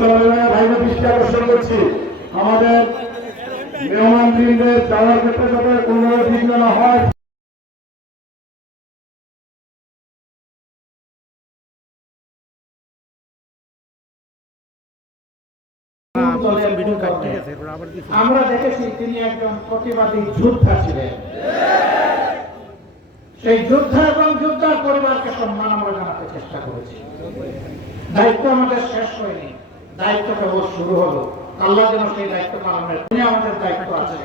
শৃঙ্খলা ভাইকে দৃষ্টি আকর্ষণ করছি, আমাদের মেহমানবৃন্দের যাওয়ার ক্ষেত্রে যাতে কোনো বিঘ্ন না হয়। আমরা দেখেছি তিনি একজন প্রতিবাদী যোদ্ধা ছিলেন। সেই যোদ্ধা এবং যোদ্ধার পরিবারকে সম্মান আমরা জানাতে চেষ্টা করেছি। দায়িত্ব আমাদের শেষ হয়নি, দায়িত্ব কেবল শুরু হলো। আল্লাহ যেন সেই দায়িত্ব পালনের আমাদের দায়িত্ব আছে।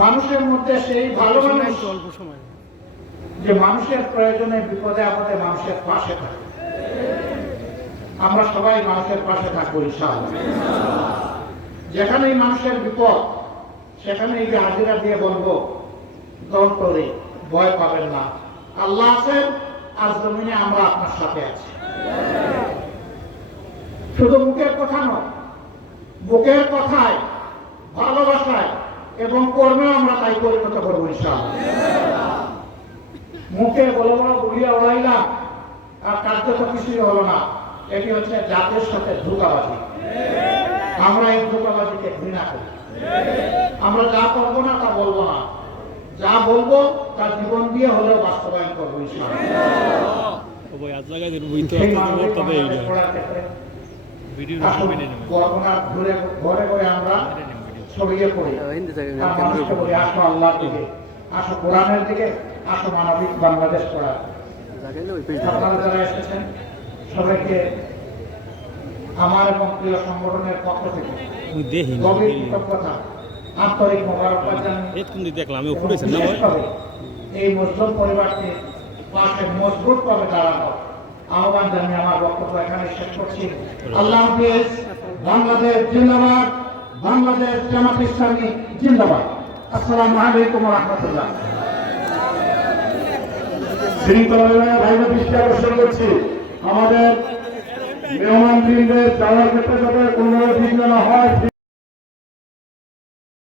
মানুষের মধ্যে সেই ভালো মানুষ যে মানুষের প্রয়োজনে বিপদে আপদে মানুষের পাশে থাকে। আমরা সবাই মানুষের পাশে থাকবো ইনশাআল্লাহ। যেখানেই মানুষের বিপদ সেখানেই যে হাজিরা দিয়ে বলবো, দল করে ভয় পাবেন না, আল্লাহ আছেন, আজ জমিনে আমরা আপনার সাথে আছি। শুধু মুখের কথা নয়, বুকের কথায়, ভালোবাসায় এবং কর্মে আমরা তাই পরিণত করবো ইনশাআল্লাহ। মুখে বলো বলো বলিয়া ওড়াইলাম আর কার্যত কিছুই হলো না, এটি হচ্ছে জাতির সাথে ধোঁকাবাজি। আমরা এই ধোঁকাবাজিকে ঘৃণা করি। আমরা যা করবো না তা বলবো না, যা বলবো তা জীবন দিয়ে হলেও বাস্তবায়ন করবো ঘরে ঘরে আমরা ছড়িয়ে পড়ি, মানুষকে বলি আসো আল্লাহর দিকে, আসো কোরআনের দিকে, আসো মানবিক বাংলাদেশ করার। আপনারা যারা এসেছেন সবাইকে আমার এবং প্রিয় সংগঠনের পক্ষ থেকে গভীর কৃতজ্ঞতা, আন্তরিক মোবারকবাদ জানিয়ে এই মুসলিম পরিবারকে পাশে মজবুত ভাবে দাঁড়ানো আহ্বান জানিয়ে আমার বক্তব্য এখানে শেষ করছি। আল্লাহ হাফেজ। বাংলাদেশ জিন্দাবাদ, বাংলাদেশ জামাত ইসলামী জিন্দাবাদ। আসসালামু আলাইকুম ওয়া রাহমাতুল্লাহ। শৃঙ্খলা ভাইকে দৃষ্টি আকর্ষণ করছি, আমাদের মেহমানবৃন্দের যাওয়ার ক্ষেত্রে যাতে কোনো বিঘ্ন না হয়।